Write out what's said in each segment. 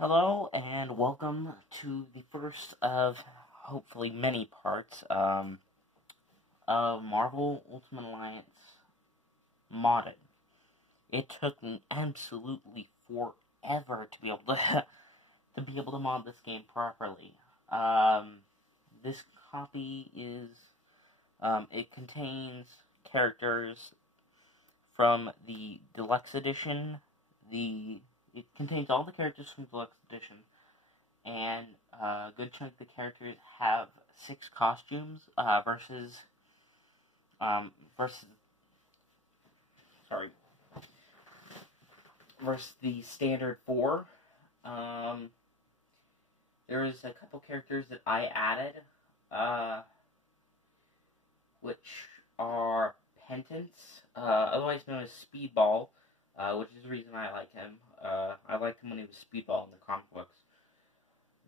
Hello and welcome to the first of hopefully many parts of Marvel Ultimate Alliance modded. It took me absolutely forever to be able to mod this game properly. This copy is it contains characters from the Deluxe Edition, it contains all the characters from Deluxe Edition, and a good chunk of the characters have 6 costumes versus the standard 4. There's a couple characters that I added, which are Penance, otherwise known as Speedball, which is the reason I like him. I liked him when he was Speedball in the comic books.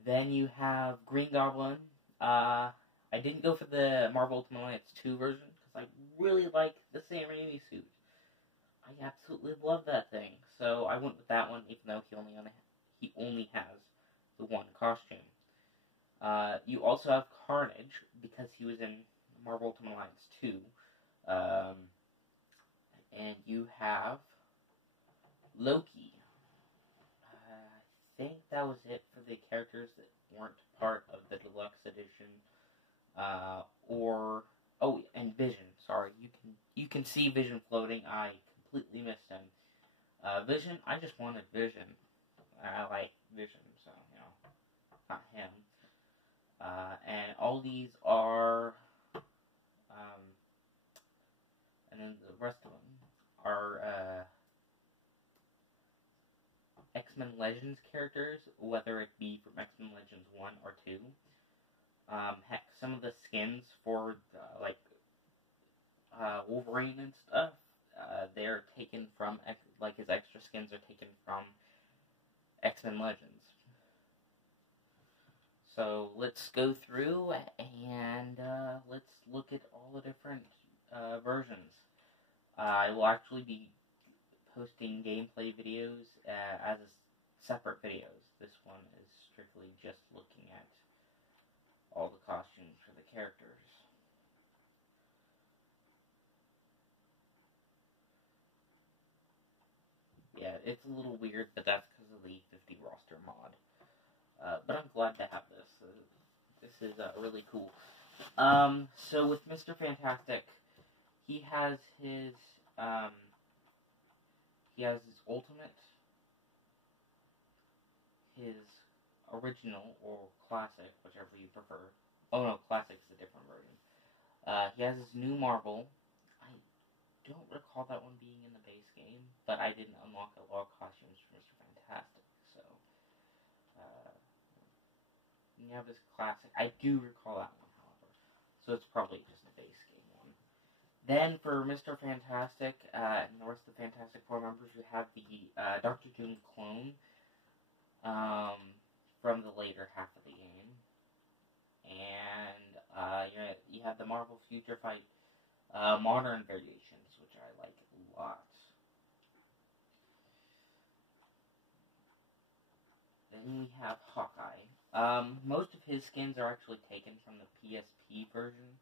Then you have Green Goblin. I didn't go for the Marvel Ultimate Alliance 2 version because I really like the Sam Raimi suit. I absolutely love that thing, so I went with that one, even though he only has the one costume. You also have Carnage because he was in Marvel Ultimate Alliance 2. And you have Loki. I think that was it for the characters that weren't part of the Deluxe Edition. And Vision. Sorry, you can see Vision floating. I completely missed him. Vision. I just wanted Vision. I like Vision, so not him. And all these are, and then the rest of them are X-Men Legends characters, whether it be from X-Men Legends 1 or 2. Heck, some of the skins for, Wolverine and stuff, they're taken from, his extra skins are taken from X-Men Legends. So, let's go through and, let's look at all the different, versions. I will actually be posting gameplay videos as separate videos. This one is strictly just looking at all the costumes for the characters. Yeah, it's a little weird, but that's because of the 50 roster mod. But I'm glad to have this. This is really cool. So with Mr. Fantastic, he has his ultimate, his original, or classic, whichever you prefer. Oh no, classic's a different version. He has his new Marvel. I don't recall that one being in the base game, but I didn't unlock a lot of costumes for Mr. Fantastic, so. You have his classic. I do recall that one, however. So it's probably just a base game one. Then for Mr. Fantastic, and the rest of the Fantastic Four members, you have the Dr. Doom clone from the later half of the game. And you have the Marvel Future Fight modern variations, which I like a lot. Then we have Hawkeye. Most of his skins are actually taken from the PSP version.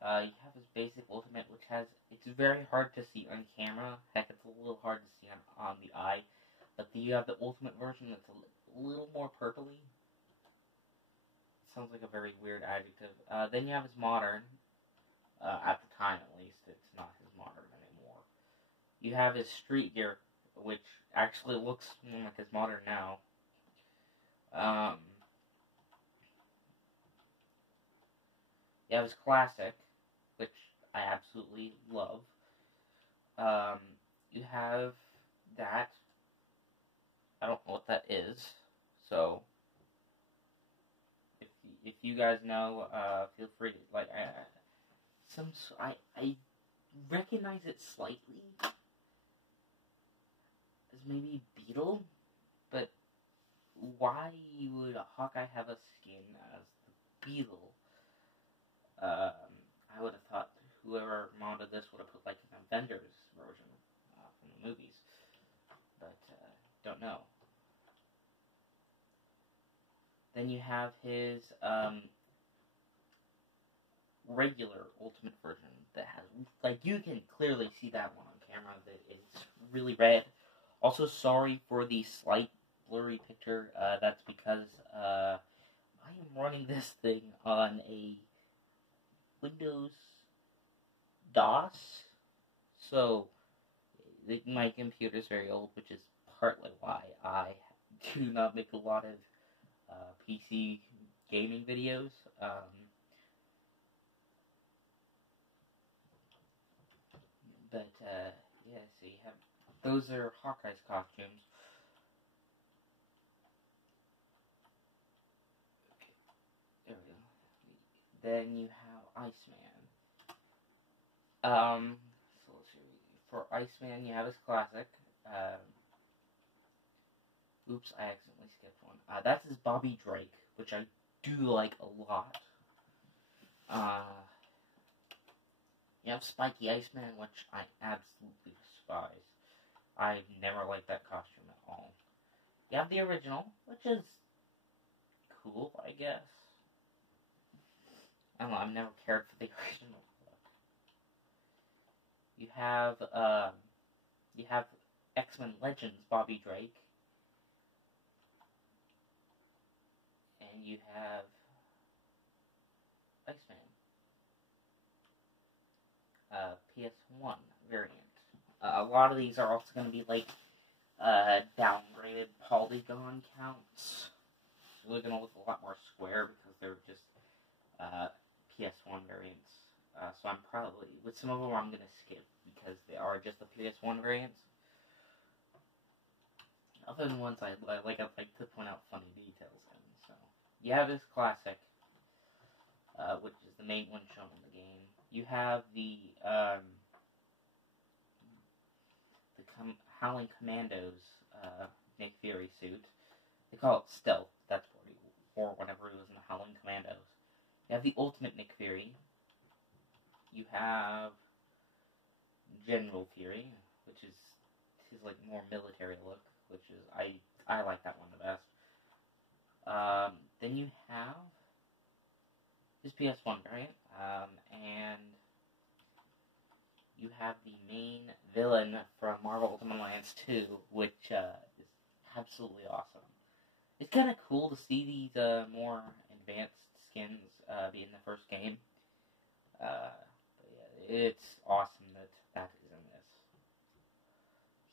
You have his basic ultimate, which it's very hard to see on camera. Heck, it's a little hard to see on the eye. But you have the ultimate version that's a little more purpley. Sounds like a very weird adjective. Then you have his modern. At the time, at least, it's not his modern anymore. You have his street gear, which actually looks more like his modern now. You have his classic, which I absolutely love. You have that. I don't know what that is, so if you guys know, feel free. I recognize it slightly as maybe Beetle, but why would Hawkeye have a skin as the Beetle? I would have thought whoever modded this would have put an Avengers version from the movies, but don't know. Then you have his regular Ultimate version that has, like, you can clearly see that one on camera, that it's really red. Also, sorry for the slight blurry picture. That's because I am running this thing on a Windows DOS, so my computer is very old, which is partly why I do not make a lot of PC gaming videos. Yeah, so you have, those are Hawkeye's costumes. Okay, there we go. Then you have Iceman. So let's see. For Iceman, you have his classic. Oops, I accidentally skipped one. That's his Bobby Drake, which I do like a lot. You have Spiky Iceman, which I absolutely despise. I never liked that costume at all. You have the original, which is cool, I guess. I don't know, I've never cared for the original. You have X-Men Legends Bobby Drake. And you have Iceman. PS1 variant. A lot of these are also going to be like downgraded polygon counts. So they're going to look a lot more square because they're just PS1 variants. So I'm probably, with some of them I'm going to skip because they are just the PS1 variants. Other than ones I'd like to point out funny details in. So you have this classic, which is the main one shown in the game. You have the Howling Commandos Nick Fury suit. They call it Stealth. That's what he wore whenever he was in the Howling Commandos. You have the Ultimate Nick Fury. You have General Fury, which is his like more military look, which is I like that one the best. Then you have his PS1 variant, and you have the main villain from Marvel Ultimate Alliance 2, which is absolutely awesome. It's kind of cool to see these more advanced skins be in the first game. But yeah, it's awesome that is in this.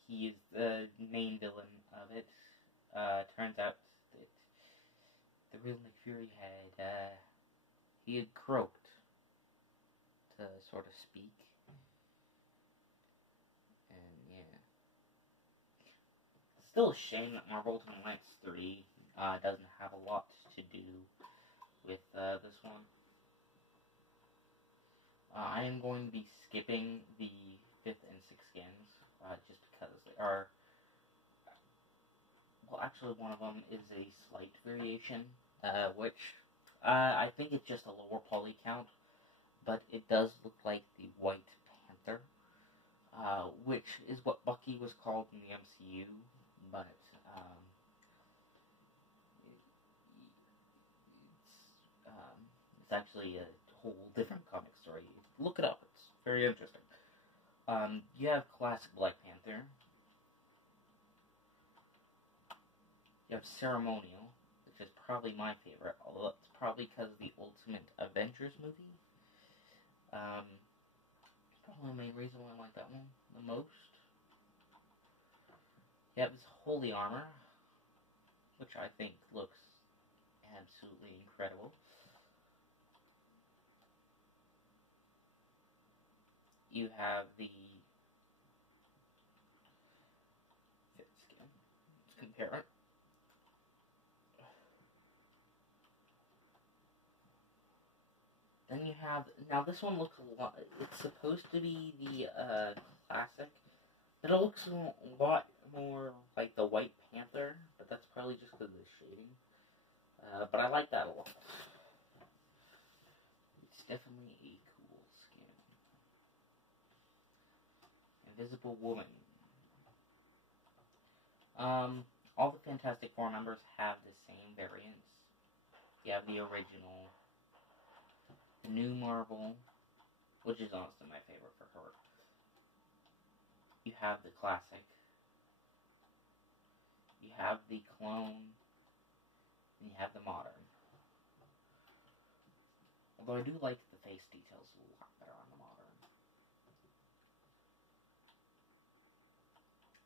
He is the main villain of it. Turns out that the real Nick Fury he had croaked, to sort of speak. And yeah. Still a shame that Marvel Ultimate Alliance 3 doesn't have a lot to do with this one. I am going to be skipping the 5th and 6th skins, just because they are... Well, actually one of them is a slight variation, which I think it's just a lower poly count, but it does look like the White Panther, which is what Bucky was called in the MCU, but it's actually a whole different comic story. Look it up, it's very interesting. You have classic Black Panther. You have Ceremonial, which is probably my favorite, although it's probably because of the Ultimate Avengers movie. Probably the main reason why I like that one the most. You have this Holy Armor, which I think looks absolutely incredible. You have the fifth skin. Let's compare it. Then you have, now this one looks a lot, it's supposed to be the classic, but it looks a lot more like the White Panther, but that's probably just because of the shading. But I like that a lot. It's definitely a cool skin. Invisible Woman. All the Fantastic Four members have the same variants. You have the original, the new Marvel, which is honestly my favorite for her. You have the classic. You have the clone. And you have the modern. Although I do like the face details a lot better on the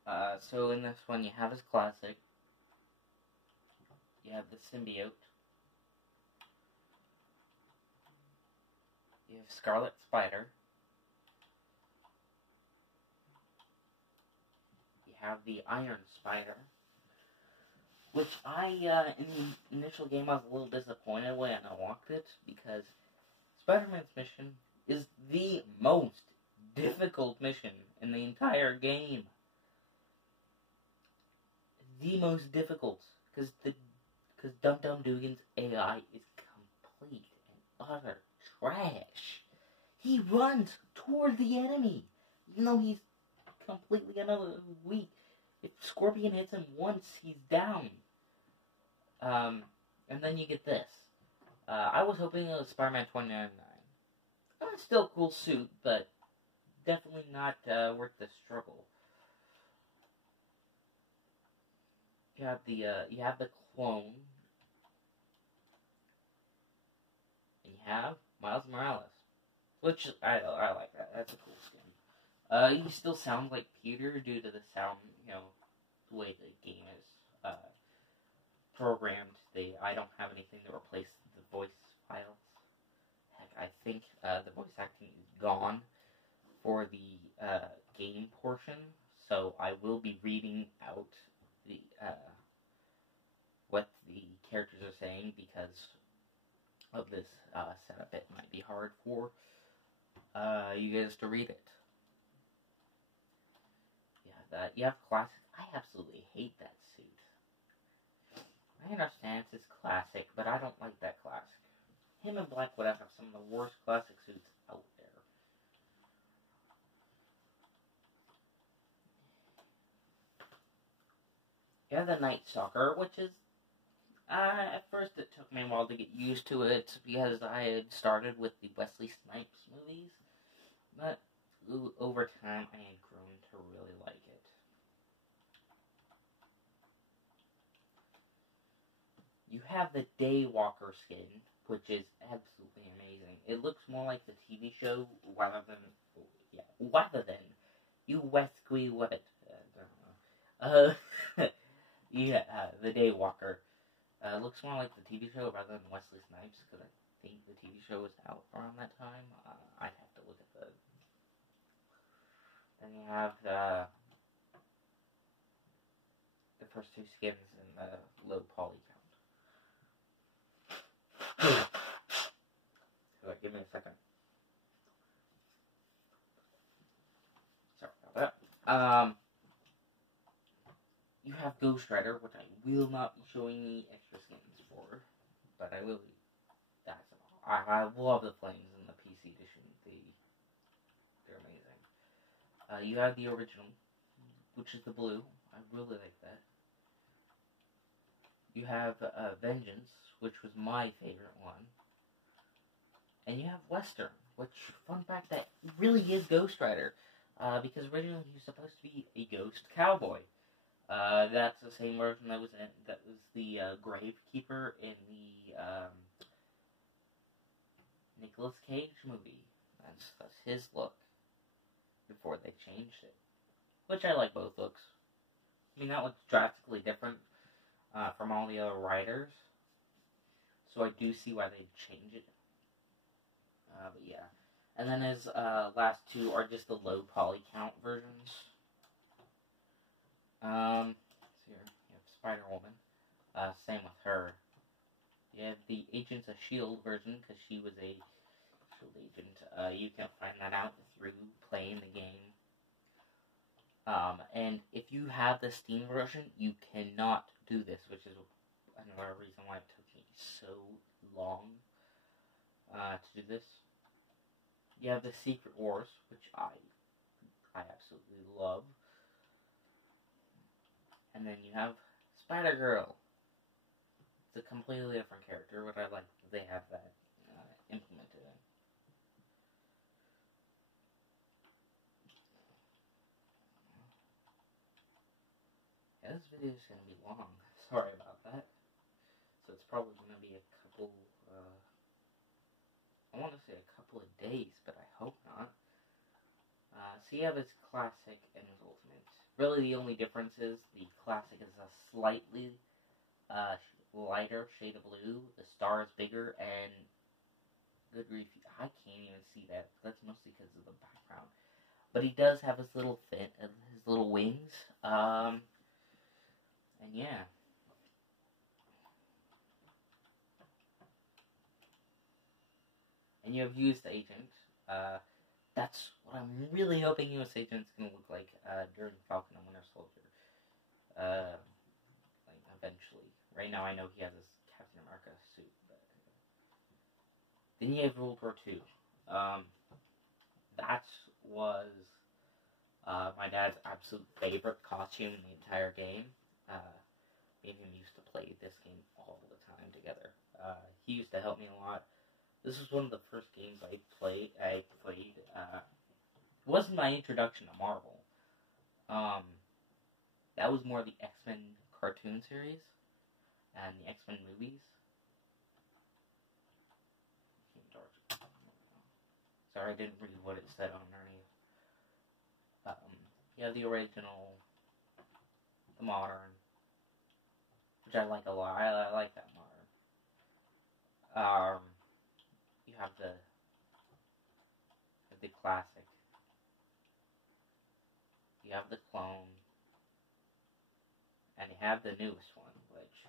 modern. So in this one, you have his classic. You have the symbiote. You have Scarlet Spider. You have the Iron Spider. Which in the initial game, I was a little disappointed when I unlocked it, because Spider-Man's mission is the most difficult mission in the entire game. The most difficult, because Dum Dum Dugan's AI is complete and utter trash. He runs toward the enemy, even though he's completely weak. If Scorpion hits him once, he's down. And then you get this. I was hoping it was Spider-Man 2099. Still a cool suit, but definitely not worth the struggle. You have the clone. And you have Miles Morales. Which, I like that. That's a cool skin. He still sounds like Peter due to the sound, the way the game is programmed. I don't have anything to replace the voice files. Heck, I think the voice acting is gone for the game portion, so I will be reading out the what the characters are saying because of this setup. It might be hard for you guys to read it. Yeah, you have classic. I absolutely hate that suit. I understand it's classic, but I don't like that classic. Him and Black Widow have some of the worst classic suits out there. You have the Night Stalker, which is, at first it took me a while to get used to it because I had started with the Wesley Snipes movies, but over time I had grown to really like it. You have the Daywalker skin, which is absolutely amazing. It looks more like the TV show rather than you Wesky what? The Daywalker. Looks more like the TV show rather than Wesley Snipes, because I think the TV show was out around that time. I'd have to look at the... Then you have the first two skins in the low poly count. Alright, give me a second. Sorry about that. You have Ghost Rider, which I will not be showing any extra skins for, but I will be. I love the flames in the PC edition. They're amazing. You have the original, which is the blue. I really like that. You have Vengeance, which was my favorite one. And you have Western, which, fun fact, that really is Ghost Rider. Because originally he was supposed to be a ghost cowboy. That's the same version that was the Gravekeeper in the Nicolas Cage movie. That's his look before they changed it. Which I like both looks. I mean, that looks drastically different from all the other riders. So I do see why they'd change it. But yeah. And then his last two are just the low poly count versions. So here, you have Spider-Woman. Same with her. You have the Agents of S.H.I.E.L.D. version, because she was a S.H.I.E.L.D. agent. You can find that out through playing the game. And if you have the Steam version, you cannot do this, which is another reason why it took me so long to do this. You have the Secret Wars, which I absolutely love. And then you have Spider-Girl. It's a completely different character, but I like that they have that implemented in. Yeah, this video is going to be long. Sorry about that. So it's probably going to be a couple, I want to say a couple of days, but I hope not. So you have his classic and his ultimate. Really the only difference is the classic is a slightly lighter shade of blue. The star is bigger, and good grief, I can't even see that. That's mostly because of the background. But he does have his little his little wings. And yeah. And you have used agent. That's what I'm really hoping U.S. Agent's gonna look like during Falcon and Winter Soldier. Like eventually. Right now, I know he has his Captain America suit. But then you have World War II. That was my dad's absolute favorite costume in the entire game. Me and him used to play this game all the time together. He used to help me a lot. This was one of the first games I played. It wasn't my introduction to Marvel. That was more the X-Men cartoon series and the X-Men movies. Sorry, I didn't read what it said underneath. You have the original, the modern, which I like a lot. I like that modern. You have the classic. You have the clone, and you have the newest one, which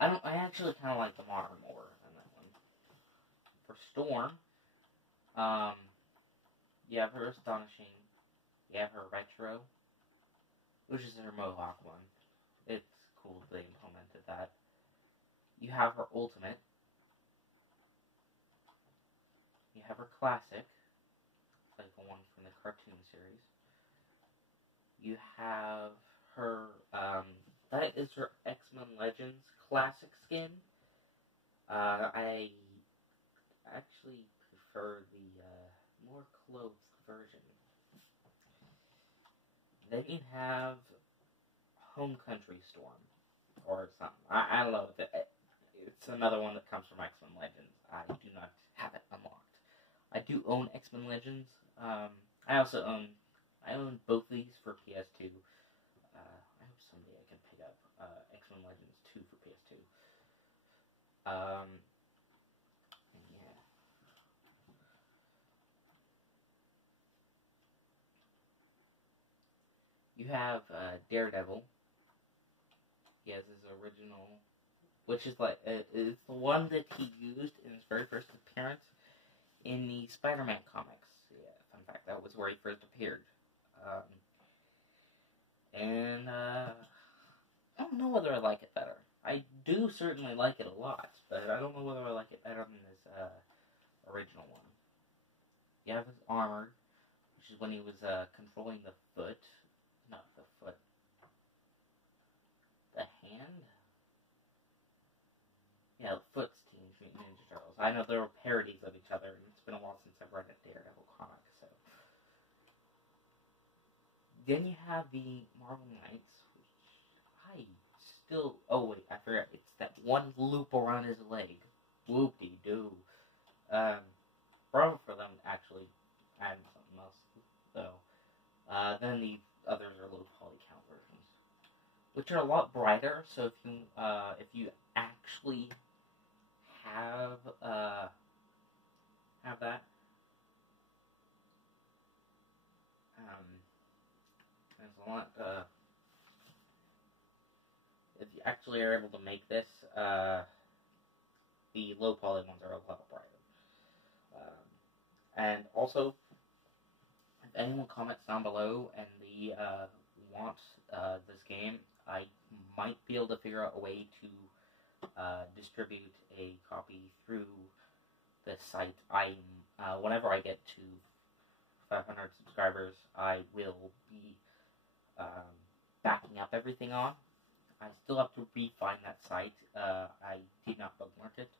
I actually kind of like the modern more than that one. For Storm, you have her Astonishing. You have her Retro, which is her Mohawk one. It's cool they implemented that. You have her Ultimate. You have her Classic, like the one from the cartoon series. You have her, that is her X-Men Legends Classic skin. I actually prefer the more clothed version. Then you have Home Country Storm, or something. I don't know. It's another one that comes from X-Men Legends. I do not have it unlocked. I do own X-Men Legends. I also own both of these for PS2. I hope someday I can pick up X-Men Legends 2 for PS2. Yeah. You have Daredevil. He has his original, which is like it's the one that he used in his very first appearance in the Spider-Man comics. Yeah, fun fact, that was where he first appeared. I don't know whether I like it better. I do certainly like it a lot, but I don't know whether I like it better than this original one. You have his armor, which is when he was controlling the foot. Not the foot. The hand? Yeah, the foot's Teenage Mutant Ninja Turtles. I know there were parodies of each other, and it's been a while since I've read a Daredevil comic, so. Then you have the Marvel Knights, which I still... Oh, wait, I forgot. It's that one loop around his leg. Whoop-de-doo. Bravo for them actually adding something else, though. Then the others are low poly count versions, which are a lot brighter. So if you actually have that, there's a lot. If you actually are able to make this, the low poly ones are a lot brighter. And also, if anyone comments down below and they want this game, I might be able to figure out a way to distribute a copy through the site. Whenever I get to 500 subscribers, I will be backing up everything on. I still have to refine that site. I did not bookmark it,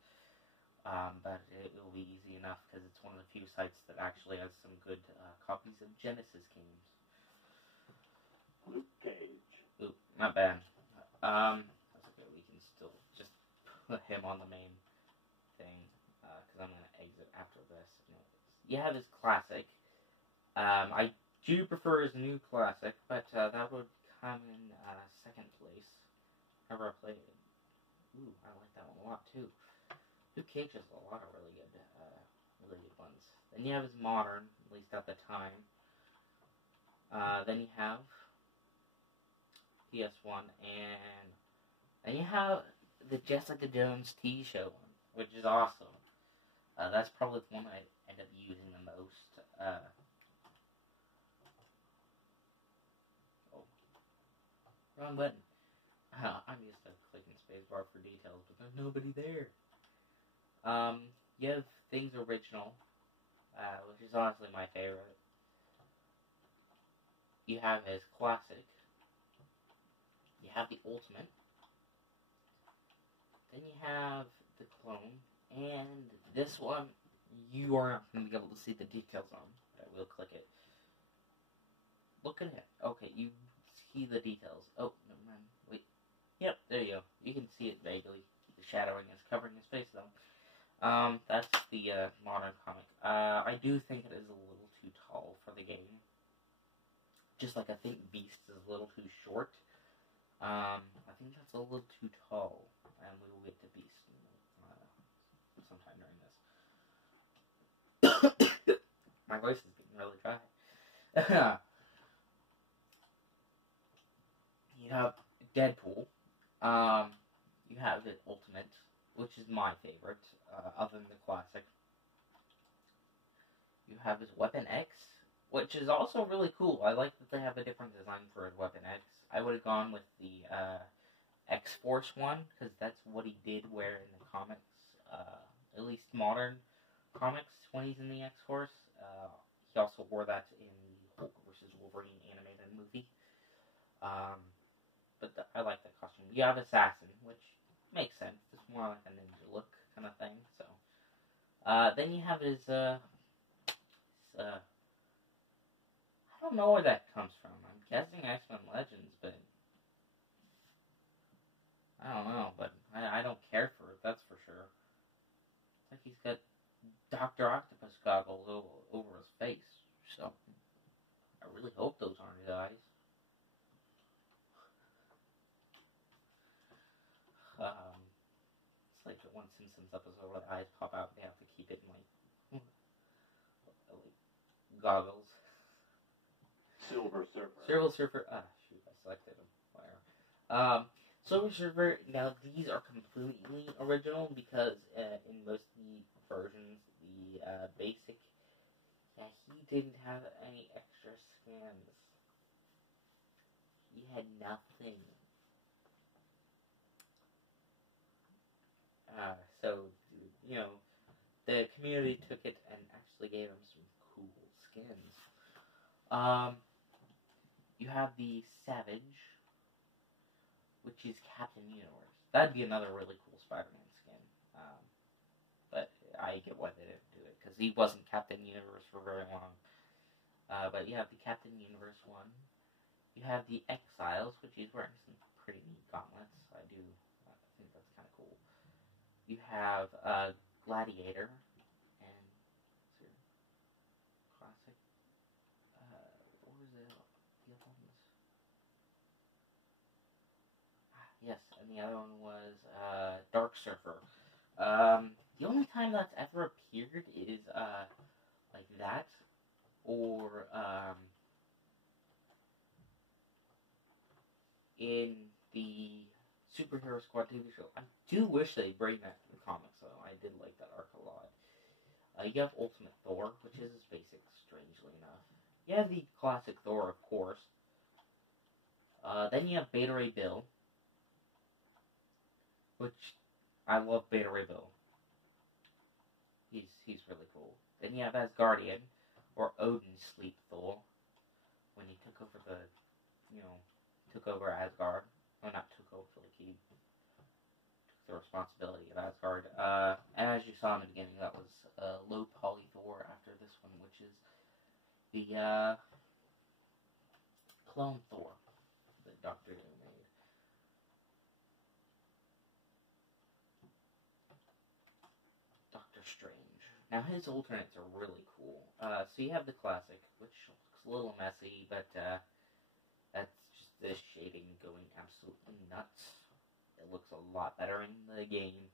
but it will be easy enough because it's one of the few sites that actually has some good copies of Genesis games. Luke Cage. Ooh, not bad. That's okay. We can still just put him on the main thing because I'm gonna exit after this. You have his classic. I do prefer his new classic, but that would come in second place. Ever played it? Ooh, I like that one a lot too. Luke Cage has a lot of really good ones. Then you have his modern, at least at the time. Then you have PS1, and then you have the Jessica Jones TV show one, which is awesome. That's probably the one I end up using the most. Wrong button. I'm used to clicking spacebar for details, but there's nobody there. You have Things Original, which is honestly my favorite. You have his classic. You have the Ultimate. Then you have the Clone. And this one, you are not going to be able to see the details on. But I will click it. Look at it. Okay, you see the details. Oh, never mind. Wait. Yep, there you go. You can see it vaguely. The shadowing is covering his face, though. That's the modern comic. I do think it is a little too tall for the game. Just like I think Beast is a little too short. I think that's a little too tall. And we will get to Beast sometime during this. My voice is getting really dry. You have Deadpool. You have the Ultimate, which is my favorite, other than the classic. You have his Weapon X, which is also really cool. I like that they have a different design for his Weapon X. I would have gone with the X-Force one, because that's what he did wear in the comics, at least modern comics when he's in the X-Force. He also wore that in the Hulk vs. Wolverine animated movie. But I like that costume. You have Assassin, which makes sense. It's more like a ninja look kind of thing. So, then you have his I don't know where that comes from. I'm guessing X-Men Legends, but I don't know. But I don't care for it. That's for sure. It's like he's got Dr. Octopus goggles over his face. So I really hope those aren't his eyes. It's like the one Simpsons episode where the eyes pop out and they have to keep it in like goggles. Silver Surfer. Silver Surfer. Shoot, I selected him. Whatever. Silver Surfer. Now these are completely original because in most of the versions, the basic, he didn't have any extra skins. He had nothing. So, you know, the community took it and actually gave him some cool skins. You have the Savage, which is Captain Universe. That'd be another really cool Spider-Man skin. But I get why they didn't do it, because he wasn't Captain Universe for very long. But you have the Captain Universe one. You have the Exiles, which he's wearing some pretty neat gauntlets. I think that's kind of cool. You have Gladiator and classic. What was it? The other ones? Yes, and the other one was Dark Surfer. The only time that's ever appeared is like that, or in the Superhero Squad TV show. I do wish they'd bring that to the comics, though. I did like that arc a lot. You have Ultimate Thor, which is his basic, strangely enough. You have the classic Thor, of course. Then you have Beta Ray Bill, which I love Beta Ray Bill. He's really cool. Then you have Asgardian, or Odin Sleep Thor, when he took over took over Asgard. Well, not took over, the responsibility of Asgard. As you saw in the beginning, that was low poly Thor after this one, which is the clone Thor that Doctor Doom made. Doctor Strange. Now his alternates are really cool. So you have the classic, which looks a little messy, but that's just the shading going absolutely nuts. It looks a lot better in the game.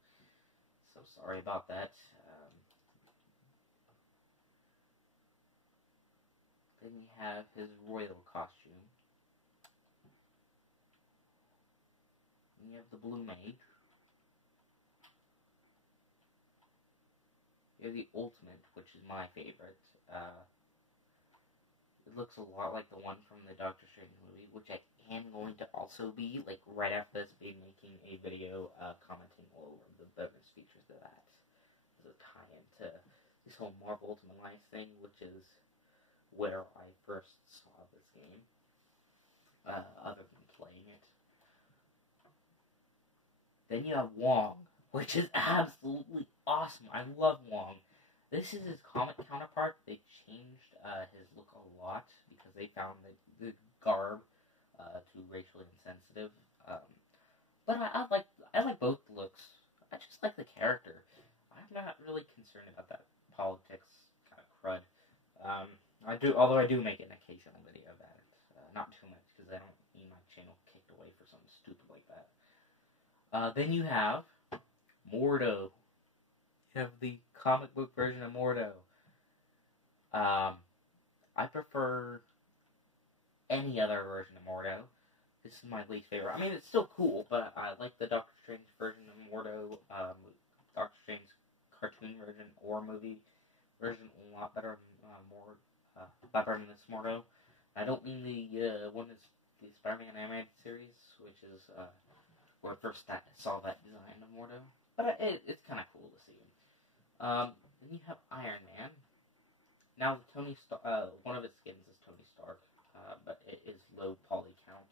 So sorry about that. Then you have his royal costume. And you have the Blue Mage. You have the Ultimate, which is my favorite. It looks a lot like the one from the Doctor Strange movie, which I am going to also be, like, right after this, be making a video commenting all over the bonus features of that. As a tie-in to this whole Marvel Ultimate Alliance thing, which is where I first saw this game, other than playing it. Then you have Wong, which is absolutely awesome. I love Wong. This is his comic counterpart. They changed his look a lot because they found the garb too racially insensitive. But I like both looks. I just like the character. I'm not really concerned about that politics kind of crud. Although I do make an occasional video about it. Not too much, because I don't need my channel kicked away for something stupid like that. Then you have Mordo. You have the comic book version of Mordo. I prefer any other version of Mordo. This is my least favorite. I mean, it's still cool, but I like the Doctor Strange version of Mordo, Doctor Strange cartoon version or movie version a lot better than this Mordo. I don't mean the one that's the Spider-Man animated series, which is where I first saw that design of Mordo. But it's kind of cool to see him. Then you have Iron Man. Now, one of his skins is Tony Stark, but it is low poly count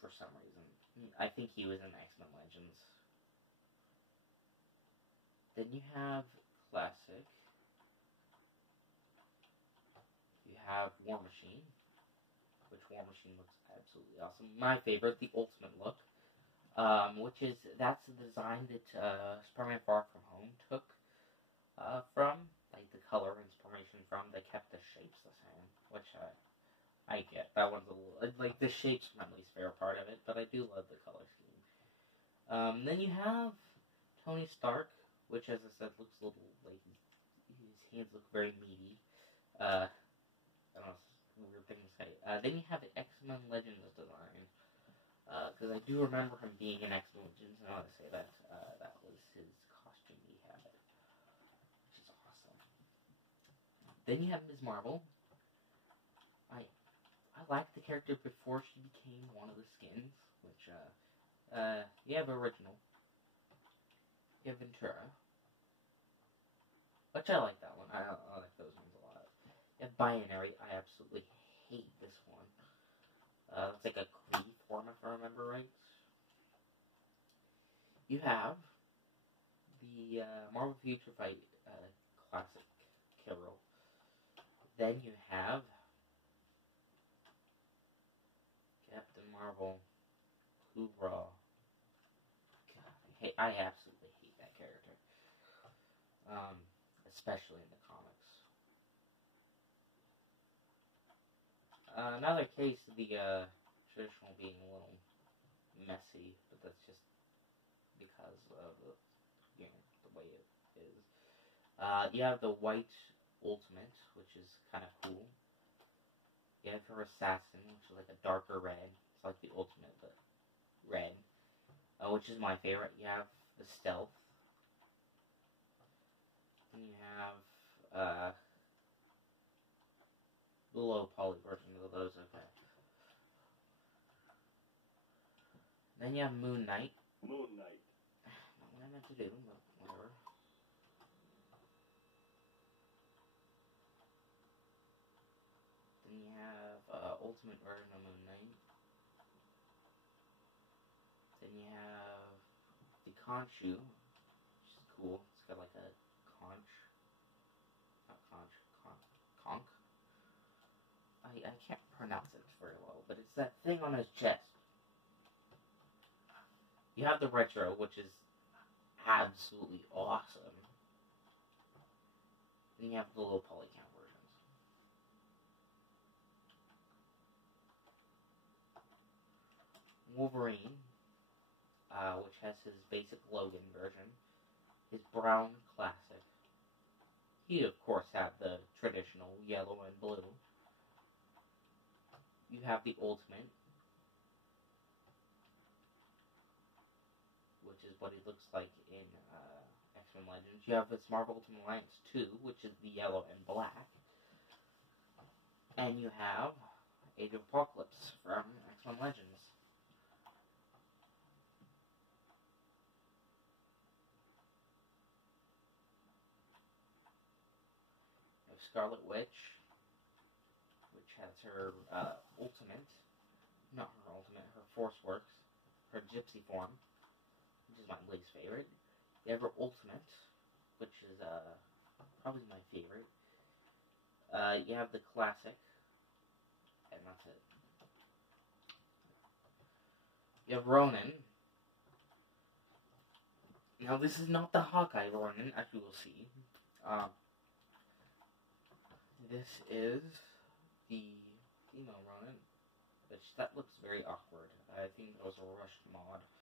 for some reason. I think he was in X-Men Legends. Then you have Classic. You have War Machine, which War Machine looks absolutely awesome. My favorite, the Ultimate look, that's the design that Spider-Man Far From Home took from, like the color inspiration from. They kept the shapes the same, which I get. That one's a little, like, the shape's my least favorite part of it, but I do love the color scheme. Then you have Tony Stark, which, as I said, looks a little, like, his hands look very meaty. I don't know, it's a weird thing to say. Then you have the X-Men Legends design, because I do remember him being in X-Men Legends, and I want to say that that was his costume he had, which is awesome. Then you have Ms. Marvel. I liked the character before she became one of the skins, which, you have Original. You have Ventura, which I like that one. I like those ones a lot. You have Binary. I absolutely hate this one. It's like a Kree form, if I remember right. You have the Marvel Future Fight Classic Carol. Then you have Captain Marvel Hoorah. I absolutely hate that character. Especially in the comics. Another case of the traditional being a little messy, but that's just because of the way it is. You have the White Ultimate, which is kind of cool. You have her Assassin, which is like a darker red. It's like the Ultimate, but red. Which is my favorite. You have the Stealth. And you have the low poly version of those. Okay. Then you have Moon Knight. Moon Knight. Not what I meant to do, but whatever. Then you have Ultimate version of Moon Knight. Then you have Khonshu, which is cool. It's got like a conch. Not conch. Conch. I can't pronounce it very well, but it's that thing on his chest. You have the retro, which is absolutely awesome. And you have the low polycount versions. Wolverine, which has his basic Logan version, his brown classic. He, of course, had the traditional yellow and blue. You have the Ultimate, which is what he looks like in X-Men Legends. You have his Marvel Ultimate Alliance 2, which is the yellow and black. And you have Age of Apocalypse from X-Men Legends. You have Scarlet Witch, which has her ultimate, not her ultimate, her Force Works, her Gypsy form, which is my least favorite. You have her ultimate, which is probably my favorite. You have the classic, and that's it. You have Ronin. Now this is not the Hawkeye Ronin, as you will see. This is the female Ronin, which that looks very awkward. I think it was a rushed mod.